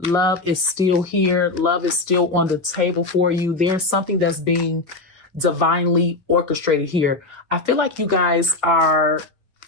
Love is still here. Love is still on the table for you. There's something that's being divinely orchestrated here. I feel like you guys are,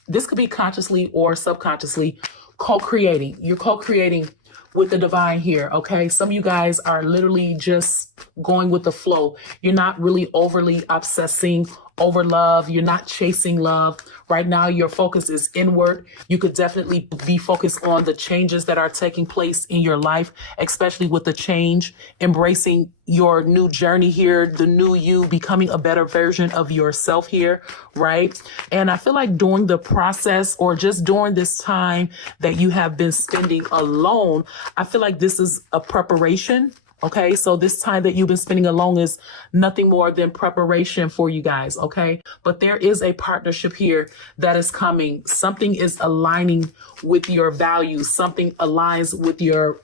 this could be consciously or subconsciously co-creating. You're co-creating with the divine here, okay? Some of you guys are literally just going with the flow. You're not really overly obsessing over love. You're not chasing love. Right now, your focus is inward. You could definitely be focused on the changes that are taking place in your life, especially with the change, embracing your new journey here, the new you, becoming a better version of yourself here, right? And I feel like during the process or just during this time that you have been spending alone, I feel like this is a preparation. Okay, so this time that you've been spending alone is nothing more than preparation for you guys. Okay, but there is a partnership here that is coming. Something is aligning with your values. Something aligns with your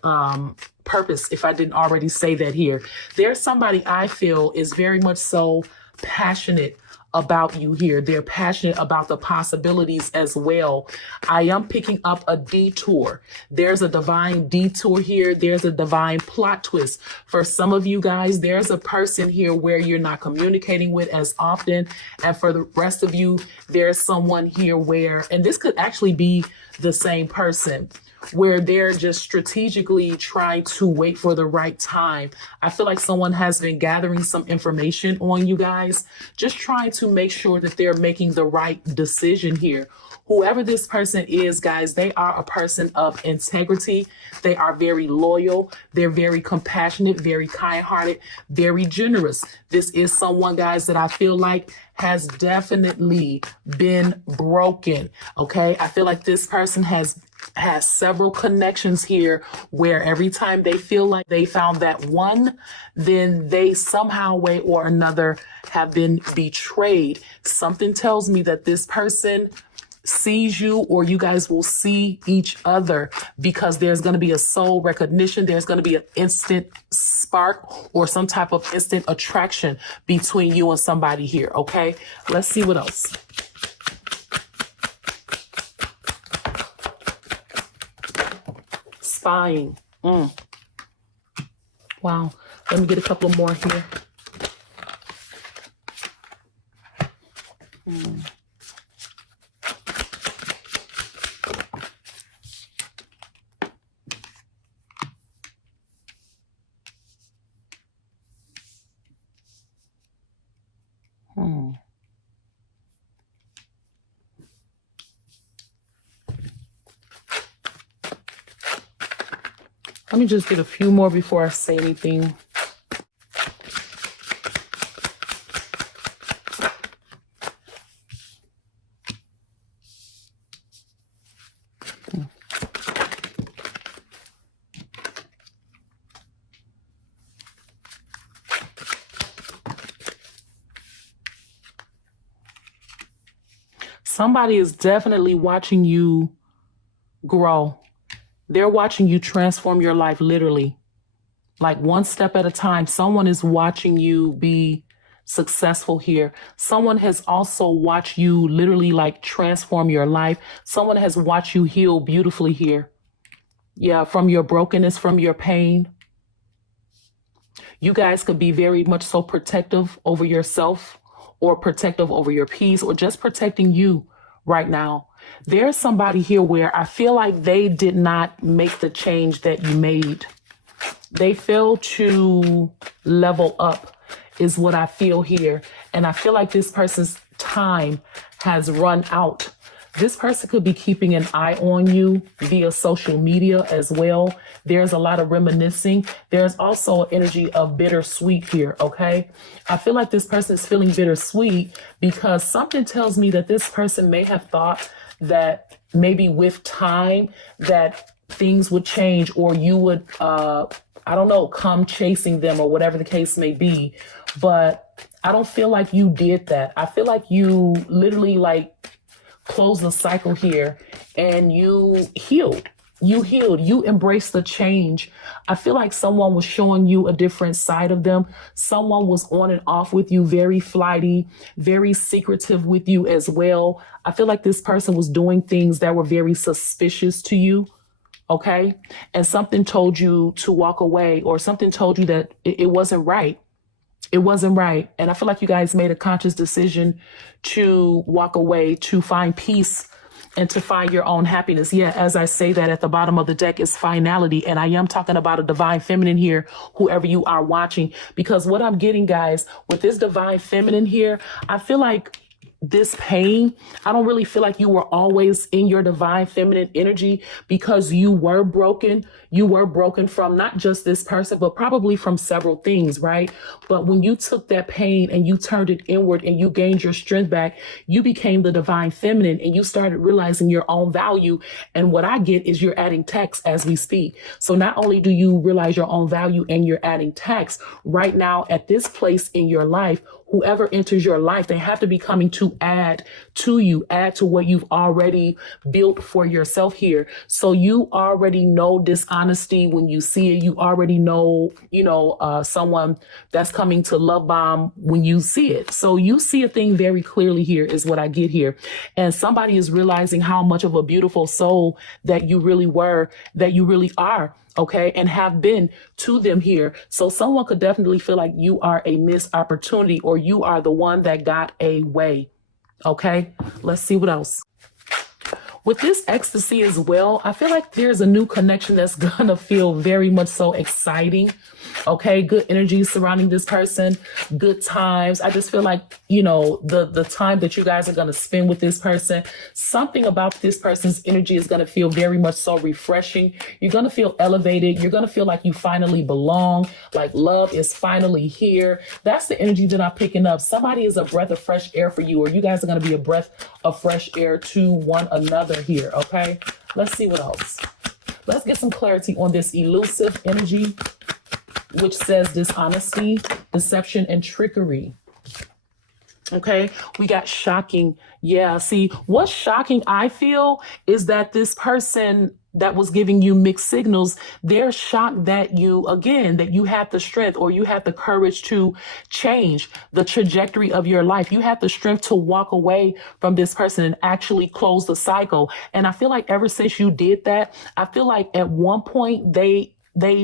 purpose. If I didn't already say that here, there's somebody I feel is very much so passionate about you here. They're passionate about the possibilities as well. I am picking up a detour. There's a divine detour here. There's a divine plot twist. For some of you guys, there's a person here where you're not communicating with as often. And for the rest of you, there's someone here where, and this could actually be the same person, where they're just strategically trying to wait for the right time. I feel like someone has been gathering some information on you guys, just trying to make sure that they're making the right decision here. Whoever this person is, guys, they are a person of integrity. They are very loyal. They're very compassionate, very kind-hearted, very generous. This is someone, guys, that I feel like has definitely been broken. Okay, I feel like this person has several connections here where every time they feel like they found that one, then they somehow, way or another, have been betrayed. Something tells me that this person sees you, or you guys will see each other, because there's going to be a soul recognition. There's going to be an instant spark or some type of instant attraction between you and somebody here. Okay, let's see what else. Spying. Wow. Let me get a couple more here. Let me just get a few more before I say anything. Somebody is definitely watching you grow. They're watching you transform your life, literally, like one step at a time. Someone is watching you be successful here. Someone has also watched you literally like transform your life. Someone has watched you heal beautifully here. Yeah, from your brokenness, from your pain. You guys could be very much so protective over yourself, or protective over your peace, or just protecting you right now. There's somebody here where I feel like they did not make the change that you made. They failed to level up is what I feel here. And I feel like this person's time has run out. This person could be keeping an eye on you via social media as well. There's a lot of reminiscing. There's also an energy of bittersweet here, okay? I feel like this person is feeling bittersweet because something tells me that this person may have thought that maybe with time that things would change, or you would, I don't know, come chasing them, or whatever the case may be. But I don't feel like you did that. I feel like you literally like close the cycle here and you healed. You embraced the change. I feel like someone was showing you a different side of them. Someone was on and off with you, very flighty, very secretive with you as well. I feel like this person was doing things that were very suspicious to you. Okay. And something told you to walk away, or something told you that it wasn't right. It wasn't right. And I feel like you guys made a conscious decision to walk away, to find peace and to find your own happiness. Yeah, as I say that, at the bottom of the deck is finality. And I am talking about a divine feminine here, whoever you are watching, because what I'm getting, guys, with this divine feminine here, I feel like this pain, I don't really feel like you were always in your divine feminine energy, because you were broken. You were broken from not just this person, but probably from several things, right? But when you took that pain and you turned it inward and you gained your strength back, you became the divine feminine and you started realizing your own value. And what I get is you're adding text as we speak. So not only do you realize your own value and you're adding text right now at this place in your life, whoever enters your life, they have to be coming to add to you, add to what you've already built for yourself here. So you already know dishonesty when you see it. You already know, someone that's coming to love bomb when you see it. So you see a thing very clearly here is what I get here. And somebody is realizing how much of a beautiful soul that you really were, that you really are. Okay, and have been to them here. So someone could definitely feel like you are a missed opportunity, or you are the one that got away. Okay, let's see what else. With this ecstasy as well, I feel like there's a new connection that's gonna feel very much so exciting. Okay, good energy surrounding this person, good times. I just feel like, the time that you guys are going to spend with this person, something about this person's energy is going to feel very much so refreshing. You're going to feel elevated. You're going to feel like you finally belong, like love is finally here. That's the energy that I'm picking up. Somebody is a breath of fresh air for you, or you guys are going to be a breath of fresh air to one another here. Okay, let's see what else. Let's get some clarity on this elusive energy, which says dishonesty, deception, and trickery. Okay, we got shocking. Yeah, see, what's shocking, I feel, is that this person that was giving you mixed signals, they're shocked that you had the strength, or you had the courage to change the trajectory of your life. You had the strength to walk away from this person and actually close the cycle. And I feel like ever since you did that, I feel like at one point they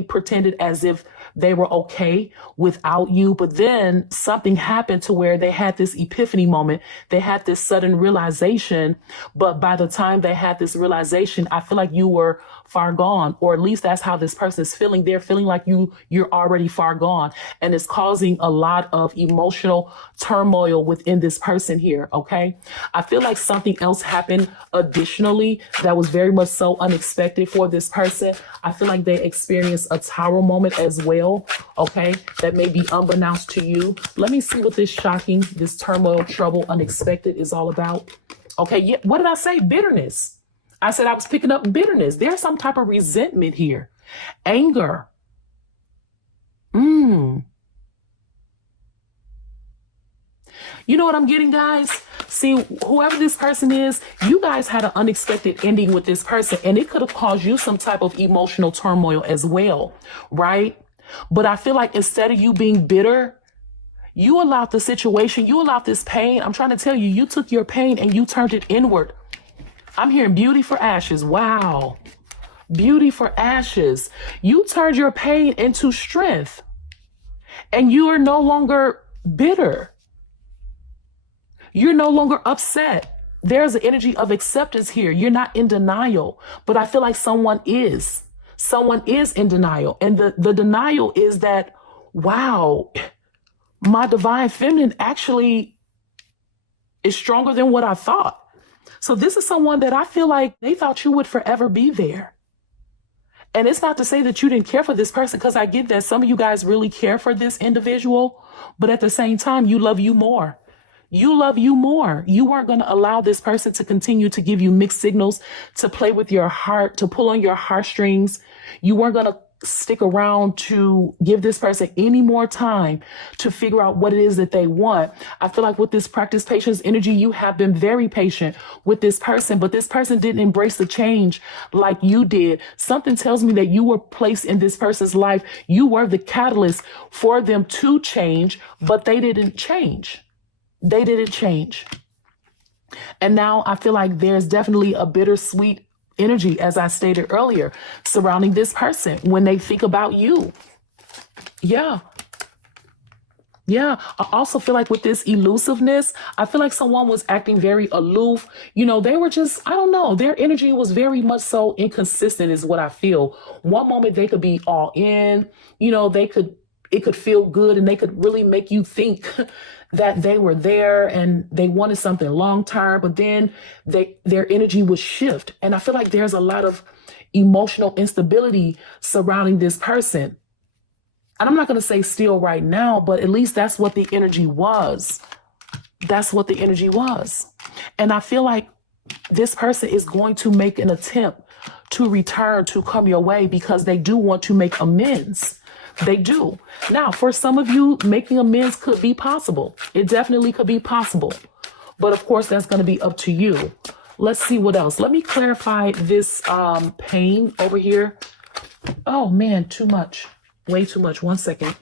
pretended as if they were okay without you, but then something happened to where they had this epiphany moment. They had this sudden realization, but by the time they had this realization, I feel like you were far gone, or at least that's how this person is feeling. They're feeling like you're already far gone, and it's causing a lot of emotional turmoil within this person here. Okay, I feel like something else happened additionally that was very much so unexpected for this person. I feel like they experienced a tower moment as well. Okay, that may be unbeknownst to you. Let me see what this shocking, this turmoil, trouble, unexpected is all about. Okay, yeah, what did I say? Bitterness. I said I was picking up bitterness. There's some type of resentment here. Anger. You know what I'm getting, guys? See, whoever this person is, you guys had an unexpected ending with this person, and it could have caused you some type of emotional turmoil as well, right? But I feel like instead of you being bitter, you allowed the situation, you allowed this pain. I'm trying to tell you, you took your pain and you turned it inward. I'm hearing beauty for ashes. Wow. Beauty for ashes. You turned your pain into strength, and you are no longer bitter. You're no longer upset. There's an energy of acceptance here. You're not in denial, but I feel like someone is. Someone is in denial. And the denial is that, wow, my divine feminine actually is stronger than what I thought. So this is someone that I feel like they thought you would forever be there. And it's not to say that you didn't care for this person, because I get that some of you guys really care for this individual, but at the same time, you love you more. You love you more. You weren't going to allow this person to continue to give you mixed signals, to play with your heart, to pull on your heartstrings. You weren't going to stick around to give this person any more time to figure out what it is that they want. I feel like with this practice patience energy, you have been very patient with this person, but this person didn't embrace the change like you did. Something tells me that you were placed in this person's life. You were the catalyst for them to change, but they didn't change. They didn't change. And now I feel like there's definitely a bittersweet energy, as I stated earlier, surrounding this person when they think about you. Yeah. Yeah, I also feel like with this elusiveness, I feel like someone was acting very aloof. You know, they were just, I don't know, their energy was very much so inconsistent is what I feel. One moment they could be all in, you know, it could feel good and they could really make you think that they were there and they wanted something long term, but then their energy would shift. And I feel like there's a lot of emotional instability surrounding this person. And I'm not going to say still right now, but at least that's what the energy was. That's what the energy was. And I feel like this person is going to make an attempt to return, to come your way, because they do want to make amends. They do. Now, for some of you, making amends could be possible. It definitely could be possible. But of course, that's going to be up to you. Let's see what else. Let me clarify this pain over here. Oh, man, too much. Way too much. One second.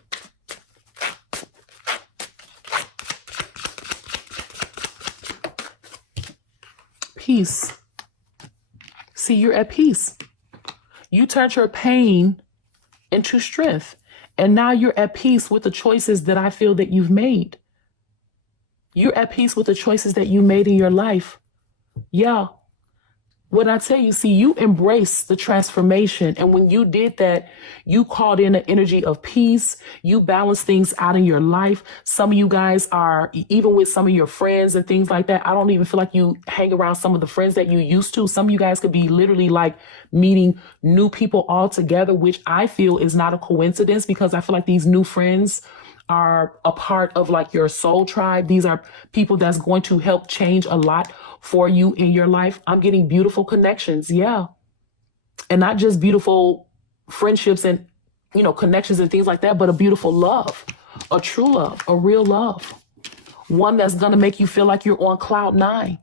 Peace. See, you're at peace. You turned your pain into strength. And now you're at peace with the choices that I feel that you've made. You're at peace with the choices that you made in your life. Yeah. When I tell you, see, you embrace the transformation. And when you did that, you called in an energy of peace. You balance things out in your life. Some of you guys are, even with some of your friends and things like that, I don't even feel like you hang around some of the friends that you used to. Some of you guys could be literally like meeting new people altogether, which I feel is not a coincidence, because I feel like these new friends are a part of like your soul tribe. These are people that's going to help change a lot for you in your life. I'm getting beautiful connections. Yeah. And not just beautiful friendships and, you know, connections and things like that, but a beautiful love, a true love, a real love, one that's going to make you feel like you're on cloud nine.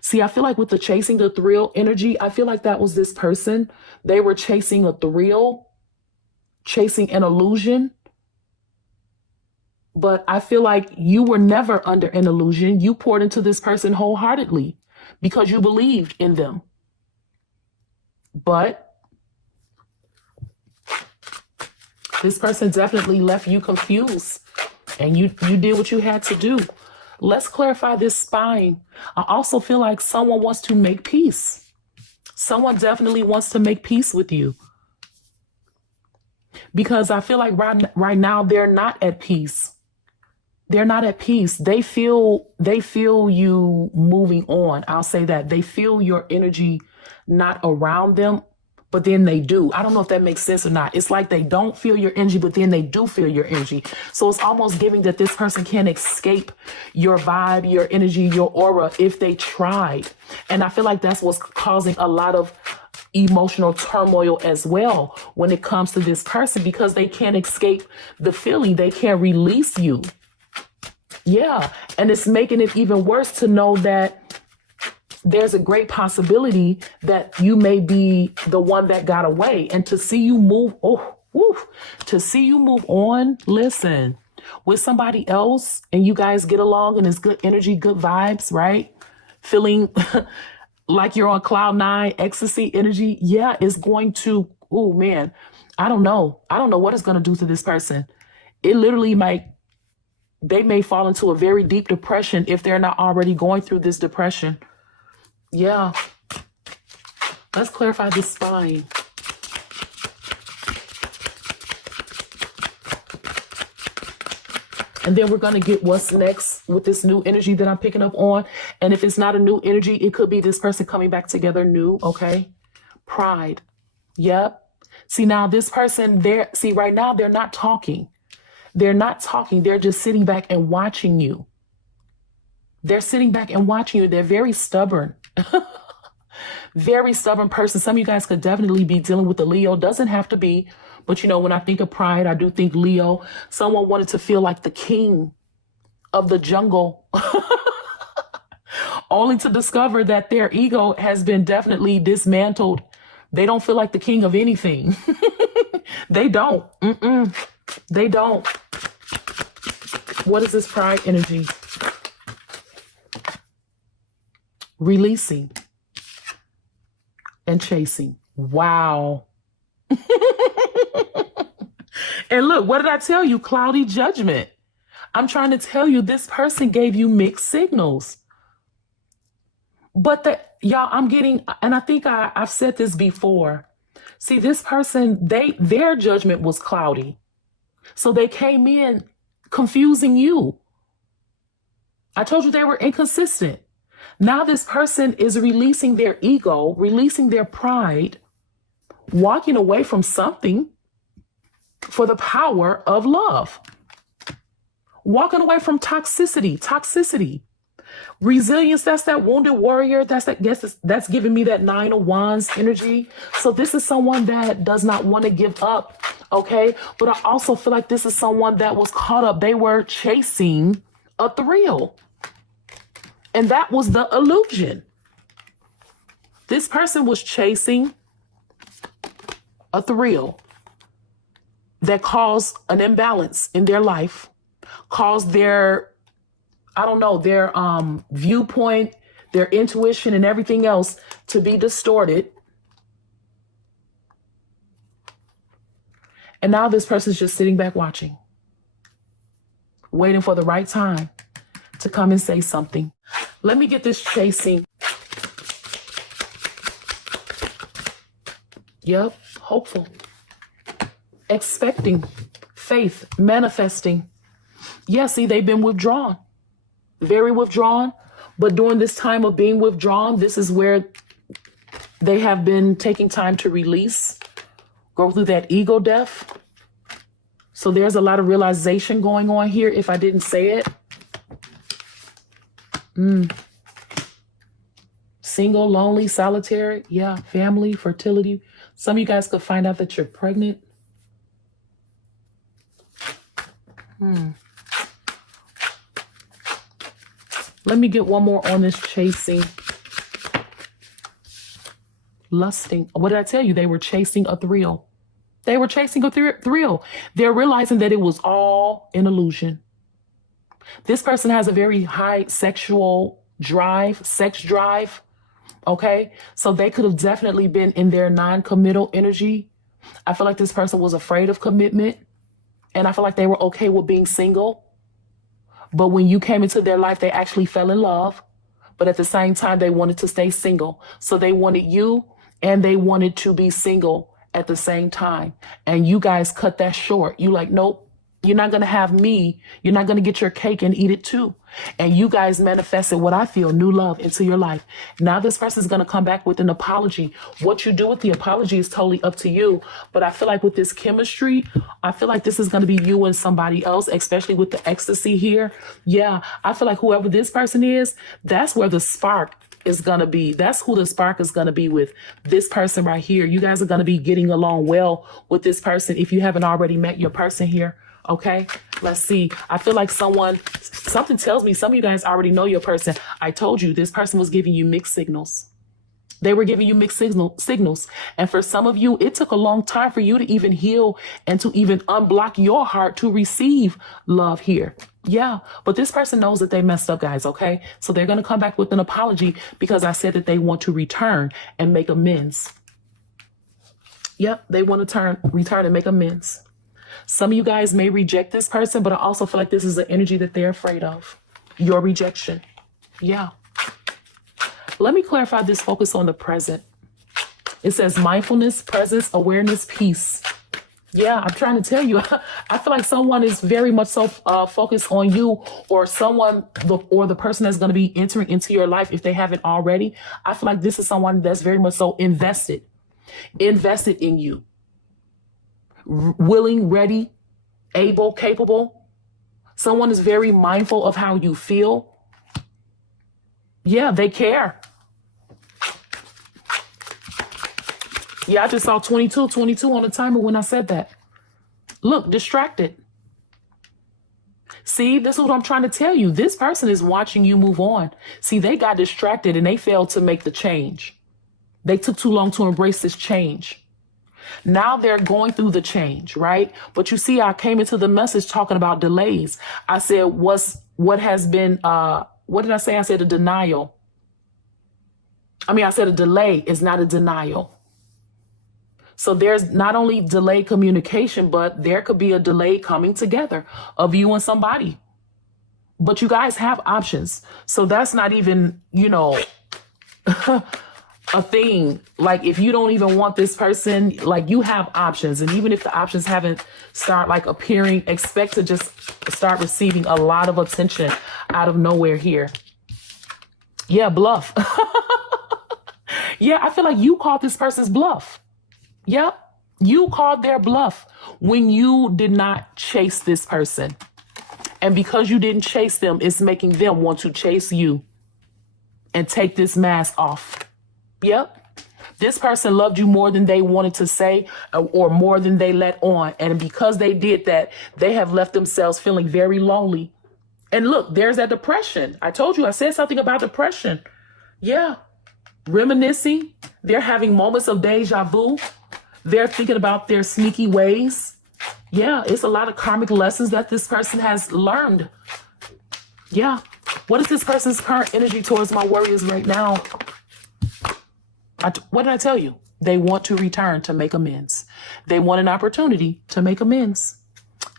See, I feel like with the chasing the thrill energy, I feel like that was this person. They were chasing a thrill, chasing an illusion. But I feel like you were never under an illusion. You poured into this person wholeheartedly because you believed in them. But this person definitely left you confused, and you did what you had to do. Let's clarify this spine. I also feel like someone wants to make peace. Someone definitely wants to make peace with you, because I feel like right now they're not at peace. They're not at peace. They feel you moving on. I'll say that. They feel your energy not around them, but then they do. I don't know if that makes sense or not. It's like they don't feel your energy, but then they do feel your energy. So it's almost giving that this person can't escape your vibe, your energy, your aura if they tried. And I feel like that's what's causing a lot of emotional turmoil as well when it comes to this person, because they can't escape the feeling. They can't release you. Yeah. And it's making it even worse to know that there's a great possibility that you may be the one that got away. And to see you move, to see you move on, listen, with somebody else, and you guys get along and it's good energy, good vibes, right? Feeling like you're on cloud nine, ecstasy energy. Yeah, it's going to, oh man, I don't know. I don't know what it's going to do to this person. It literally they may fall into a very deep depression if they're not already going through this depression. Yeah. Let's clarify this spine. And then we're going to get what's next with this new energy that I'm picking up on. And if it's not a new energy, it could be this person coming back together new. Okay. Pride. Yep. See, now this person right now they're not talking. They're not talking. They're just sitting back and watching you. They're sitting back and watching you. They're very stubborn. Very stubborn person. Some of you guys could definitely be dealing with a Leo. Doesn't have to be. But, you know, when I think of pride, I do think Leo. Someone wanted to feel like the king of the jungle. Only to discover that their ego has been definitely dismantled. They don't feel like the king of anything. They don't. They don't. What is this pride energy? Releasing. and chasing. Wow. And look, what did I tell you? Cloudy judgment. I'm trying to tell you, this person gave you mixed signals. But y'all, I'm getting, and I think I've said this before. See, this person, their judgment was cloudy. So they came in confusing you. I told you they were inconsistent. Now this person is releasing their ego, releasing their pride, walking away from something for the power of love. Walking away from toxicity. Resilience, that's that wounded warrior. That's giving me that 9 of Wands energy. So this is someone that does not want to give up, okay? But I also feel like this is someone that was caught up. They were chasing a thrill. And that was the illusion. This person was chasing a thrill that caused an imbalance in their life, caused their viewpoint, their intuition, and everything else to be distorted. And now this person's just sitting back watching, waiting for the right time to come and say something. Let me get this chasing. Yep, hopeful, expecting, faith, manifesting. Yeah, see, they've been withdrawn. Very withdrawn, but during this time of being withdrawn, this is where they have been taking time to release, go through that ego death. So there's a lot of realization going on here, if I didn't say it. Single, lonely, solitary. Yeah, family, fertility. Some of you guys could find out that you're pregnant. Let me get one more on this chasing. Lusting. What did I tell you? They were chasing a thrill. They were chasing a thrill. They're realizing that it was all an illusion. This person has a very high sexual drive, sex drive. Okay. So they could have definitely been in their non-committal energy. I feel like this person was afraid of commitment. And I feel like they were okay with being single. But when you came into their life, they actually fell in love. But at the same time, they wanted to stay single. So they wanted you and they wanted to be single at the same time. And you guys cut that short. You like, nope, you're not going to have me. You're not going to get your cake and eat it too. And you guys manifested what I feel, new love into your life. Now this person is going to come back with an apology. What you do with the apology is totally up to you. But I feel like with this chemistry, I feel like this is going to be you and somebody else, especially with the ecstasy here. Yeah, I feel like whoever this person is, that's where the spark is going to be. That's who the spark is going to be with, this person right here. You guys are going to be getting along well with this person if you haven't already met your person here. Okay, let's see. I feel like something tells me some of you guys already know your person. I told you this person was giving you mixed signals. They were giving you mixed signals. And for some of you, it took a long time for you to even heal and to even unblock your heart to receive love here. Yeah, but this person knows that they messed up, guys, okay? So they're going to come back with an apology because I said that they want to return and make amends. Yep, they want to return and make amends. Some of you guys may reject this person, but I also feel like this is an energy that they're afraid of. Your rejection. Yeah. Let me clarify this focus on the present. It says mindfulness, presence, awareness, peace. Yeah, I'm trying to tell you, I feel like someone is very much so focused on you or the person that's going to be entering into your life if they haven't already. I feel like this is someone that's very much so invested in you. Willing, ready, able, capable. Someone is very mindful of how you feel. Yeah, they care. Yeah, I just saw 22 on the timer when I said that. Look, distracted. See, this is what I'm trying to tell you. This person is watching you move on. See, they got distracted and they failed to make the change. They took too long to embrace this change. Now they're going through the change, right? But you see, I came into the message talking about delays. I said, what did I say? I said the denial. I said a delay is not a denial. So there's not only delayed communication, but there could be a delay coming together of you and somebody. But you guys have options. So that's not even, a thing. Like, if you don't even want this person, like, you have options. And even if the options haven't start like appearing, expect to just start receiving a lot of attention out of nowhere here. Yeah, bluff. Yeah, I feel like you called this person's bluff. Yep, you called their bluff when you did not chase this person. And because you didn't chase them, it's making them want to chase you and take this mask off. Yep. This person loved you more than they wanted to say or more than they let on. And because they did that, they have left themselves feeling very lonely. And look, there's that depression. I told you, I said something about depression. Yeah. Reminiscing. They're having moments of deja vu. They're thinking about their sneaky ways. Yeah, it's a lot of karmic lessons that this person has learned. Yeah. What is this person's current energy towards my warriors right now? What did I tell you? They want to return to make amends. They want an opportunity to make amends.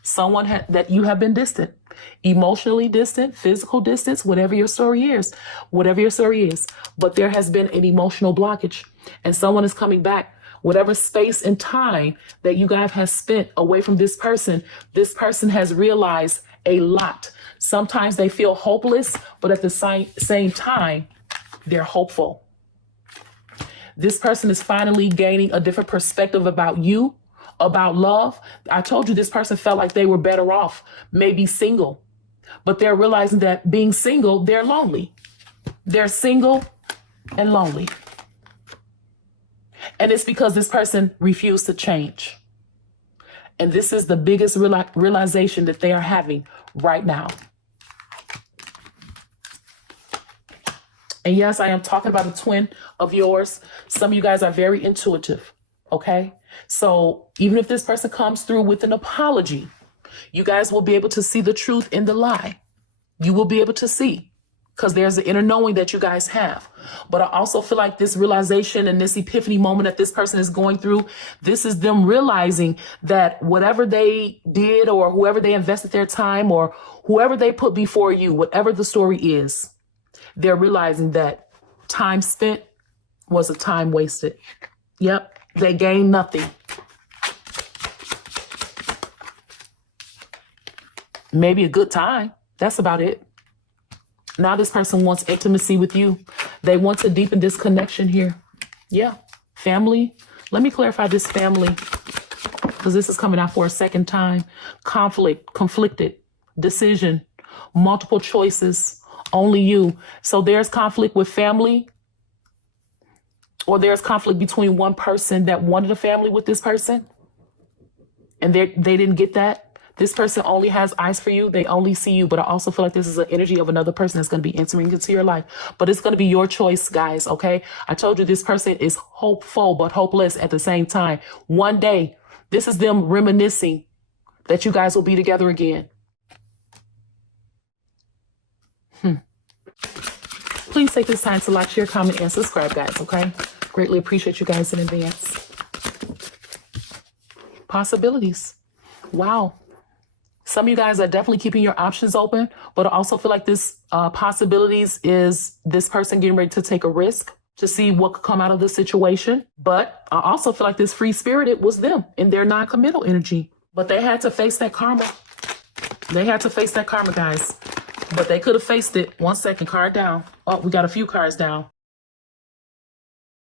Someone that you have been distant, emotionally distant, physical distance, whatever your story is. But there has been an emotional blockage and someone is coming back. Whatever space and time that you guys have spent away from this person has realized a lot. Sometimes they feel hopeless, but at the same time, they're hopeful. This person is finally gaining a different perspective about you, about love. I told you this person felt like they were better off, maybe single, but they're realizing that being single, they're lonely. They're single and lonely. And it's because this person refused to change. And this is the biggest realization that they are having right now. And yes, I am talking about a twin of yours. Some of you guys are very intuitive, okay? So even if this person comes through with an apology, you guys will be able to see the truth in the lie. You will be able to see. Because there's an inner knowing that you guys have. But I also feel like this realization and this epiphany moment that this person is going through, this is them realizing that whatever they did or whoever they invested their time or whoever they put before you, whatever the story is, they're realizing that time spent was a time wasted. Yep, they gained nothing. Maybe a good time. That's about it. Now this person wants intimacy with you. They want to deepen this connection here. Yeah. Family. Let me clarify this family, because this is coming out for a second time. Conflicted, decision, multiple choices, only you. So there's conflict with family, or there's conflict between one person that wanted a family with this person and they didn't get that. This person only has eyes for you. They only see you. But I also feel like this is an energy of another person that's going to be entering into your life. But it's going to be your choice, guys, okay? I told you this person is hopeful but hopeless at the same time. One day, this is them reminiscing that you guys will be together again. Please take this time to like, share, comment, and subscribe, guys, okay? Greatly appreciate you guys in advance. Possibilities. Wow. Some of you guys are definitely keeping your options open, but I also feel like this possibilities is this person getting ready to take a risk to see what could come out of the situation. But I also feel like this free-spirited was them in their non-committal energy. But they had to face that karma. They had to face that karma, guys. But they could have faced it. 1 second, card down. Oh, we got a few cards down.